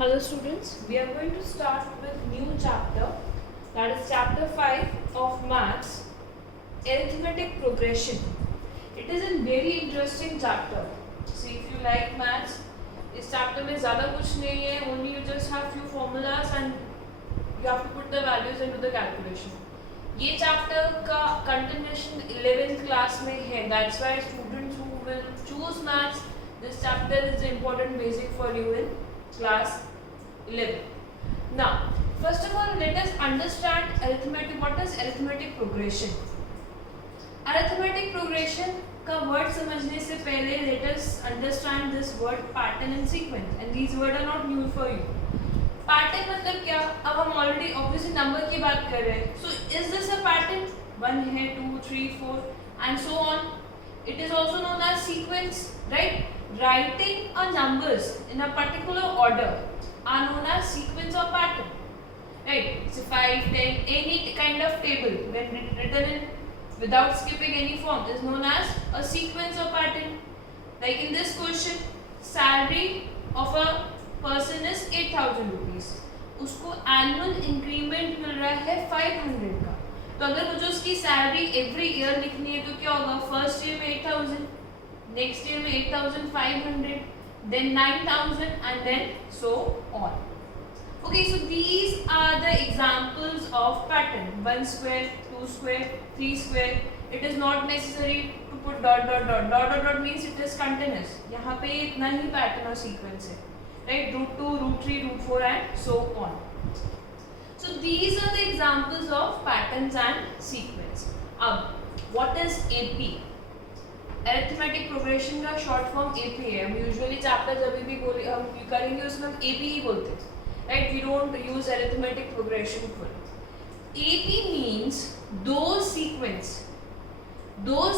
Hello students, we are going to start with new chapter, that is chapter 5 of maths, arithmetic progression. It is a very interesting chapter. So if you like maths, इस chapter में ज़्यादा कुछ नहीं है, only you just have few formulas and you have to put the values into the calculation. ये chapter का continuation 11th class में है, that's why students who will choose maths, this chapter is the important basic for you in class 11. Now, first of all, let us understand arithmetic. What is arithmetic progression? Arithmetic progression का word समझने से पहले let us understand this word pattern and sequence. And these words are not new for you. Pattern मतलब क्या? अब हम already obviously number की बात कर रहे हैं. So is this a pattern? 1 है, 2, 3, 4, and so on. It is also known as sequence, right? Writing a numbers in a particular order are known as sequence or pattern, right? So 5, 10, any kind of table when written in without skipping any form is known as a sequence or pattern. Like in this question, salary of a person is 8,000 rupees. उसको annual increment मिल रहा है 500 का. तो अगर मुझे उसकी salary every year लिखनी है तो क्या होगा? फर्स्ट ईयर में 8,000, नेक्स्ट ईयर में 8,500, then 9,000 and then so on. Okay, so these are the examples of pattern. 1 square, 2 square, 3 square. It is not necessary to put dot dot dot. Dot dot dot means it is continuous. यहाँ पे इतना ही pattern और sequence है, right? Root 2, root 3, root 4 and so on. So these are the examples of patterns and sequence. अब what is AP? Arithmetic progression का short form AP है. हम usually chapter जब भी बोले हम करेंगे उसमें हम एपी ही बोलते हैं, right? We don't use arithmetic progression for. AP means दो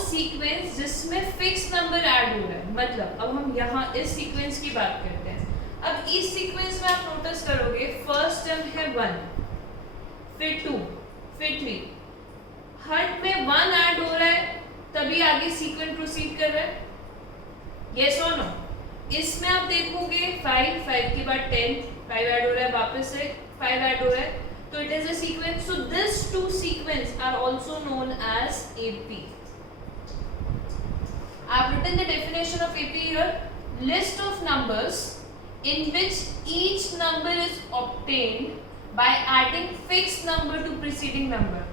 सीक्वेंस जिसमें फिक्स नंबर ऐड हो रहा है. मतलब अब हम यहाँ इस सीक्वेंस की बात करते हैं. अब इस सीक्वेंस में आप नोटिस करोगे फर्स्ट टर्म है 1, फिर 2, फिर 3. हर में 1 ऐड हो रहा है तभी आगे सीक्वेंस प्रोसीड कर रहा है. यस और नो? इसमें आप देखोगे 5 के बाद 10, 5 ऐड हो रहा है, वापस से 5 ऐड हो रहा है, तो it is a sequence. So this two sequence are also known as AP. I have written the definition of AP here. List of numbers in which each number is obtained by adding fixed number to preceding number.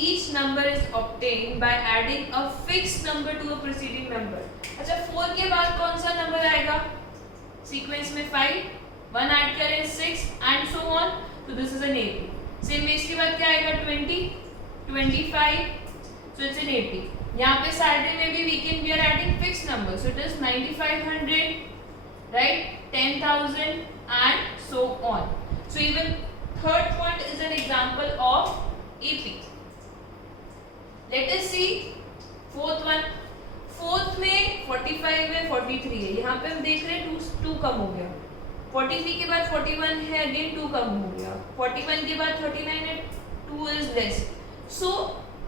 Each number is obtained by adding a fixed number to a preceding number. अच्छा 4 के बाद कौन सा number आएगा? Sequence में 5, 1 add करें 6 and so on. So this is an AP. Same में इसके बाद क्या आएगा? 20, 25. So it's an AP. यहाँ पे सैलरी में भी we are adding fixed number. So it is 9,500, right? 10,000 and so on. So even third point is an example of AP. Let us see fourth one. Fourth में 45 है, 43 है. यहाँ पे हम देख रहे हैं 2 कम हो गया. 43 के बाद 41 है, अगेन 2 कम हो गया. 41 के बाद 39 है, 2 is less. So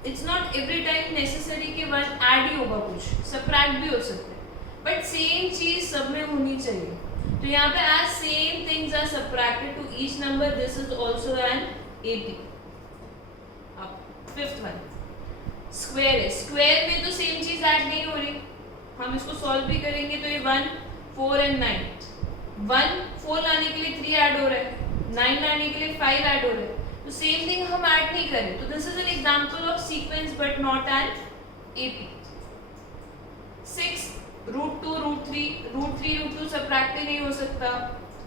it's not every time necessary कि 1 ऐड ही होगा, कुछ सबट्रैक्ट भी हो सकते हैं, बट सेम चीज सब में होनी चाहिए. तो यहाँ पे as same things are subtracted to each number, this is also an AP. अब फिफ्थ वन स्क्वायर है. स्क्वायर में तो सेम चीज ऐड नहीं हो रही. हम इसको सॉल्व भी करेंगे तो ये 1, 4 and 9. 1, 4 लाने के लिए 3 ऐड हो रहा है, 9 लाने के लिए 5 ऐड हो रहा है. तो सेम थिंग हम ऐड नहीं करें. तो this is an example of sequence but not an AP. 6, root 2, root 3 root 2 subtract नहीं हो सकता.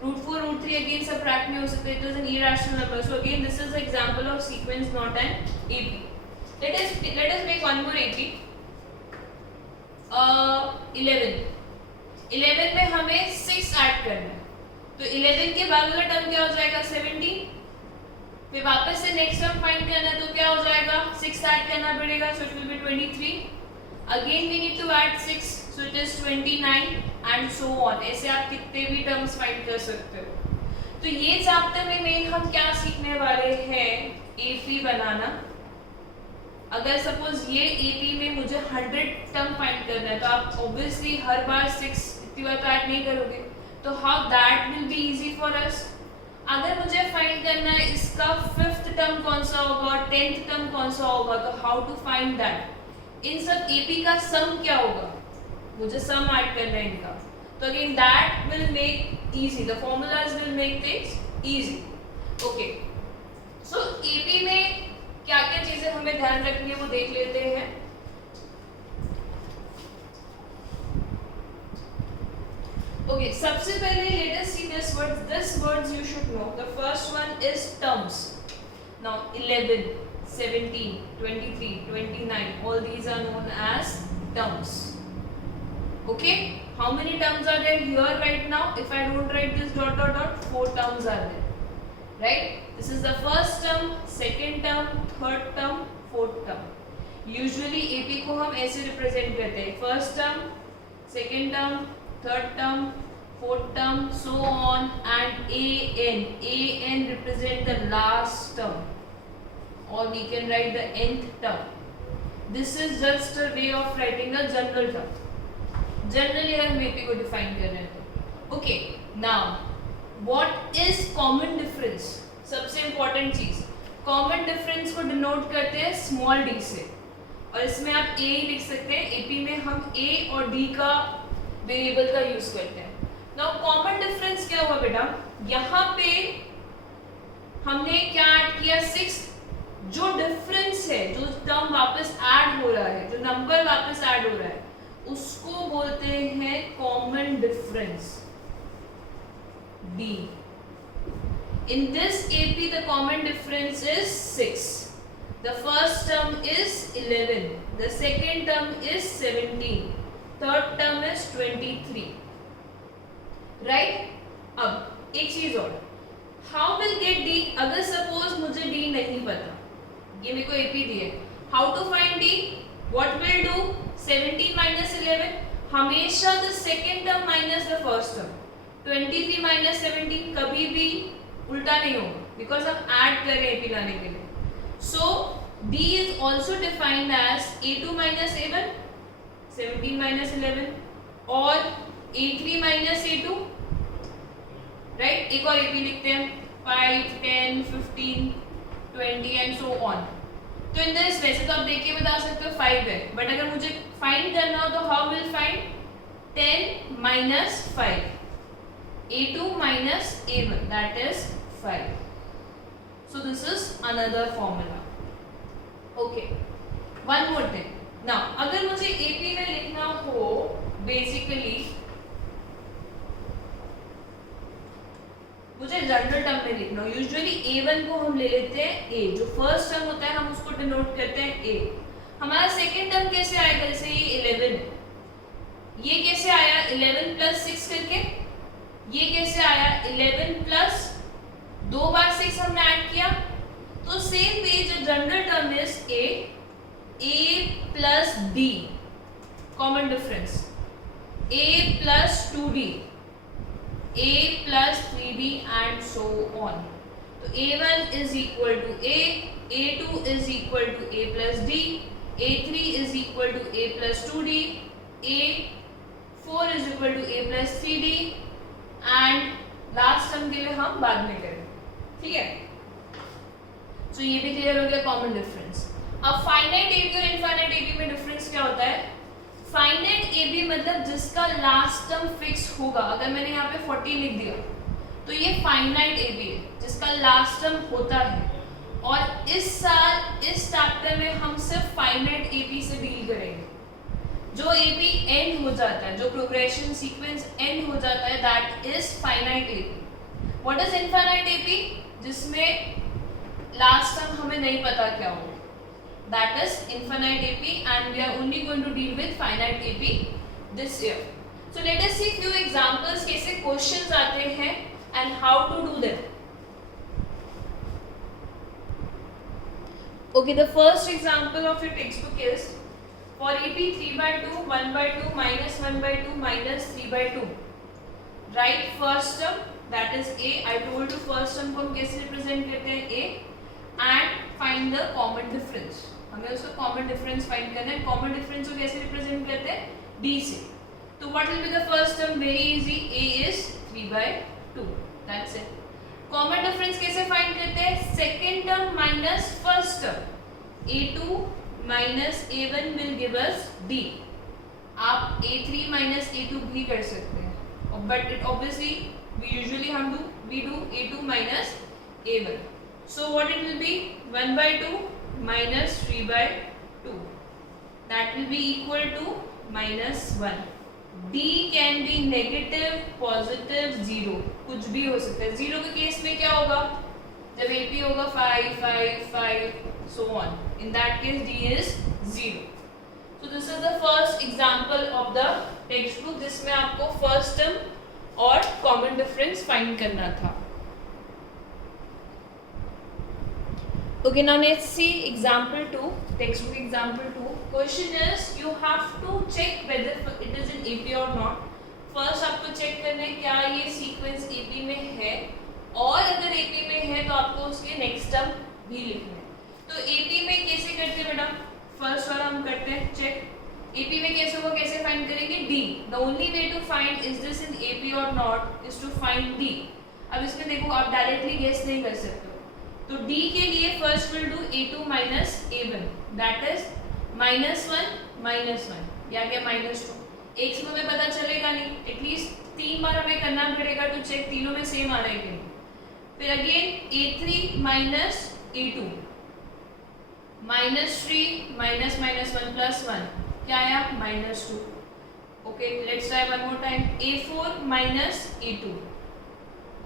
रूट 4, रूट 3 अगेन सबट्रैक्ट नहीं हो सकता. It is an irrational number. So again this is example of sequence not an AP. Let us make one more AP. 11 में हमें 6 add करना है. तो 11 के बाद का टर्म क्या हो जाएगा? 17. फिर वापस से नेक्स्ट टर्म फाइंड करना है तो क्या हो जाएगा? 6 ऐड करना पड़ेगा. So it will be 23. Again we need to add 6, so it is 29 and so on. ऐसे आप कितने भी टर्म्स फाइंड कर सकते हो. तो ये चैप्टर में मेन हम क्या सीखने वाले हैं? AP बनाना. अगर सपोज ये एपी में मुझे 100 टर्म फाइंड करना है तो आप ऑब्वियसली हर बार 6 इतनी बार तो ऐड नहीं करोगे. तो how that will be easy for us. अगर मुझे फाइंड करना है इसका 5th टर्म कौन सा होगा, 10th टर्म कौन सा होगा, तो हाउ टू फाइंड दैट. इन सब एपी का सम क्या होगा, मुझे सम ऐड करना है इनका. तो again that will make easy, the formulas will make things easy. Okay, so AP में क्या क्या चीजें हमें ध्यान रखनी है वो देख लेते हैं. Okay, सबसे पहले let us see this words. This words you should know. The first one is terms. Now 11, 17, 23, 29. All these are known as terms. Okay, how many terms are there here right now? If I don't write this dot dot dot, 4 terms are there. Right? This is the first term, second term, third term, fourth term. Usually AP को हम ऐसे represent करते हैं. First term, second term, third term, fourth term, so on, and an represent the last term, or we can write the nth term. This is just a way of writing a general term. Generally हम AP को define कर रहे हैं. Okay, now what is common difference? सबसे important चीज, common difference को denote करते हैं small d से, और इसमें आप a ही लिख सकते हैं. AP में हम a और d का वेरिएबल का यूज करते हैं. नाउ कॉमन डिफरेंस क्या हुआ बेटा, यहाँ पे हमने क्या ऐड किया 6. जो डिफरेंस है, जो टर्म वापस ऐड हो रहा है, जो नंबर वापस ऐड हो रहा है, उसको बोलते हैं common difference D. In this AP the common difference is 6. The first term is 11. The second term is 17. Third term is 23. Right? अब एक चीज और, how will get D? अगर suppose मुझे D नहीं पता, ये मेरे को AP दिए, how to find D? What will do? 17 minus 11, हमेशा the second term minus the first term. 23 minus 17 कभी भी उल्टा नहीं होगा, because हम add कर रहे हैं AP लाने के लिए. So D is also defined as A2 minus A1, 17 minus 11, और A3 minus A2. राइट, एक और AP लिखते हैं 5, 10, 15, 20 एंड सो ऑन. तो इन दिस, वैसे तो आप देख के बता सकते हो 5 है, बट अगर मुझे फाइंड करना हो तो how will find 10 minus 5, A2 minus A1, that is 5. So this is another formula. Okay, one more thing. Now अगर मुझे AP में लिखना हो, बेसिकली मुझे जनरल टर्म में लिखना हो, यूजुअली A1 को हम ले लेते हैं A, जो फर्स्ट टर्म होता है हम उसको डिनोट करते हैं A. हमारा सेकेंड टर्म कैसे आएगा, जैसे ये 11, ये कैसे आया 11 plus 6 करके, ये कैसे आया 11 plus 2 बार 6 हमने ऐड किया. तो सेम वे जो general term is A plus D, common difference, A plus 2D, A plus 3D and so on. तो A1 is equal to A, A2 is equal to A plus D, A3 is equal to A plus 2D, A4 is equal to A plus 3D and last term के लिए हम बाद में करेंगे. ठीक है, तो ये भी क्लियर हो गया कॉमन डिफरेंस. अब फाइनाइट एबी और इनफाइनाइट एबी में डिफरेंस क्या होता है. फाइनाइट एबी मतलब जिसका लास्ट टर्म फिक्स होगा. अगर मैंने यहाँ पे 40 लिख दिया तो ये फाइनाइट एबी है, जिसका लास्ट टर्म होता है. और इस साल इस चैप्टर में हम सिर्फ फाइनाइट एबी से डील करेंगे. जो एबी एंड हो जाता है, जो प्रोग्रेशन सीक्वेंस एंड हो जाता है, that is finite AP. What is infinite AP, जिसमें लास्ट टर्म हमें नहीं पता क्या होगा, that is infinite AP, and we are only going to deal with finite AP this year. So let us see few examples, कैसे questions आते हैं and how to do them. Okay, the first example of your textbook is for AP 3/2, 1/2, minus 1/2, minus 3/2. Write first term, that is A. I told you first term को हम कैसे represent करते हैं A, and find the common difference. हमें उसका common difference find करना है. Common difference को कैसे रिप्रेजेंट करते हैं, D से. तो what will be the first term, very easy, A is 3/2. That's it. Common difference कैसे फाइंड करते हैं? Second term minus first term. a2 minus a1 will give us d. आप a3 माइनस a2 भी कर सकते हैं, but it obviously we do a2 minus a1. So what it will be? 1/2 minus 3/2. That will be equal to -1. D can be negative, positive, 0. कुछ भी हो सकता है. 0 के केस में क्या होगा? जब AP होगा 5, 5, 5, so on. In that case D is 0. So this is the first example of the textbook जिसमें आपको first term और common difference find करना था. Okay, now let's see example 2, textbook example 2. Question is you have to check whether it is in AP or not. First आपको check करना है क्या ये sequence AP में है, और अगर AP में है तो आपको उसके next term भी लिखना है. तो AP में कैसे करते हैं बेटा? फर्स्ट वाला हम करते हैं चेक. AP में कैसे होगा, कैसे फाइंड करेंगे? D. The only way to find is this in AP or not is to find D. अब इसमें देखो आप डायरेक्टली गेस नहीं कर सकते हो, तो D के लिए first will do A2 minus A1, that is -1 या क्या -2. एक से हमें पता चलेगा नहीं, एटलीस्ट 3 बार हमें करना पड़ेगा तो चेक तीनों में सेम आ रहा है कि नहीं. फिर again A3 minus A2, -3 minus -1 plus 1 क्या आया? -2. Okay, let's try one more time. A4 minus A2.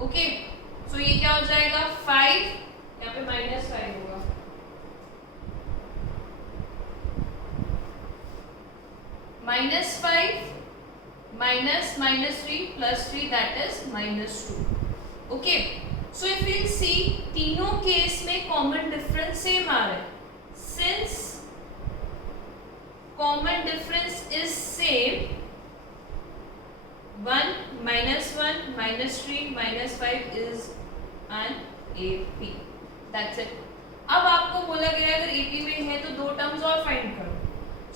Okay, so ये क्या हो जाएगा? 5, यहाँ पे -5 होगा. -5 minus -3 plus 3 that is -2. Okay, so if you see तीनों केस में कॉमन डिफरेंस सेम आ रहा है. Since common difference is same, 1 -1 -3 -5 is an AP. That's it. अब आपको बोला गया अगर AP में है तो 2 टर्म्स और फाइंड करो.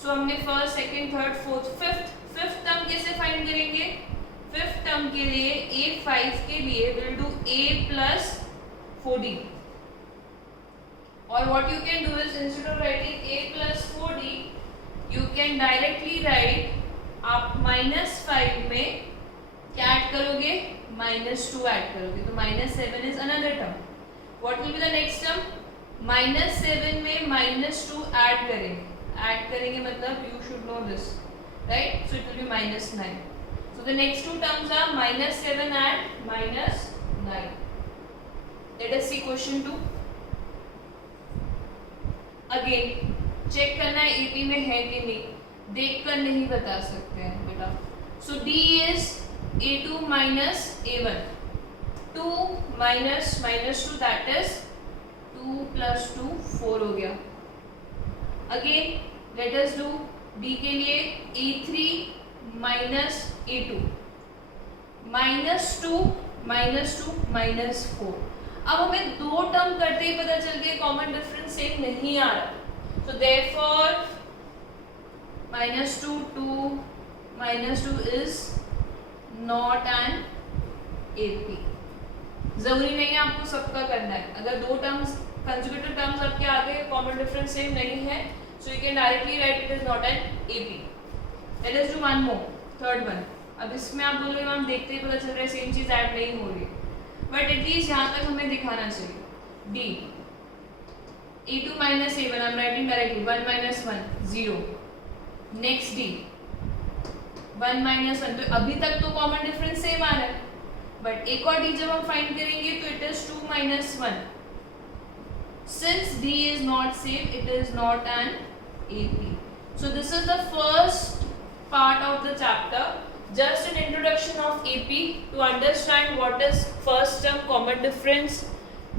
सो हमने first, second, third, fourth, fifth term कैसे फाइंड करेंगे? फिफ्थ टर्म के लिए A5 के लिए will do A plus 4D. Or what you can do is instead of writing A plus 4D, you can directly write आप -5 में क्या add करोगे? -2 ऐड करोगे, तो -7 is another term. What will be the next term? -7 में -2 add करेंगे मतलब you should know this, right? So it will be -9. So the next two terms are -7 and -9. Let us see question 2. Again check करना है AP में है कि नहीं, देखकर नहीं बता सकते हैं बेटा. सो D is A2 minus A1. 2 minus -2 that is 2 plus 2 4 हो गया. Again let us do D के लिए A3 minus A2 -2 -4. अब हमें 2 टर्म करते ही पता चल गया कॉमन डिफरेंस सेम नहीं आ रहा. So therefore -2 is not an AP. जरूरी नहीं है आपको सबका करना है. अगर 2 टर्म्स कंसेक्यूटिव टर्म्स आपके आ गए, कॉमन डिफरेंस सेम नहीं है, so you can directly write it is not an AP. Let us do one more, third one. अब इसमें आप बोलोगे मैम देखते ही पता चल रहा है सेम चीज ऐड नहीं हो रही, बट एटलीस्ट यहाँ तक हमें दिखाना चाहिए. D A2 minus A1 I'm writing directly. 1 minus 1 0. Next D 1 minus 1. तो अभी तक तो कॉमन डिफरेंस सेम आ रहा है, बट एक और D जब हम फाइंड करेंगे तो it is 2 minus 1. Since D is not same, it is not an AP. So this is the first part of the chapter. Just an introduction of AP to understand what is first term common difference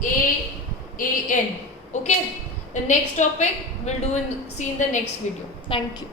AN. Okay, the next topic we'll see in the next video. Thank you.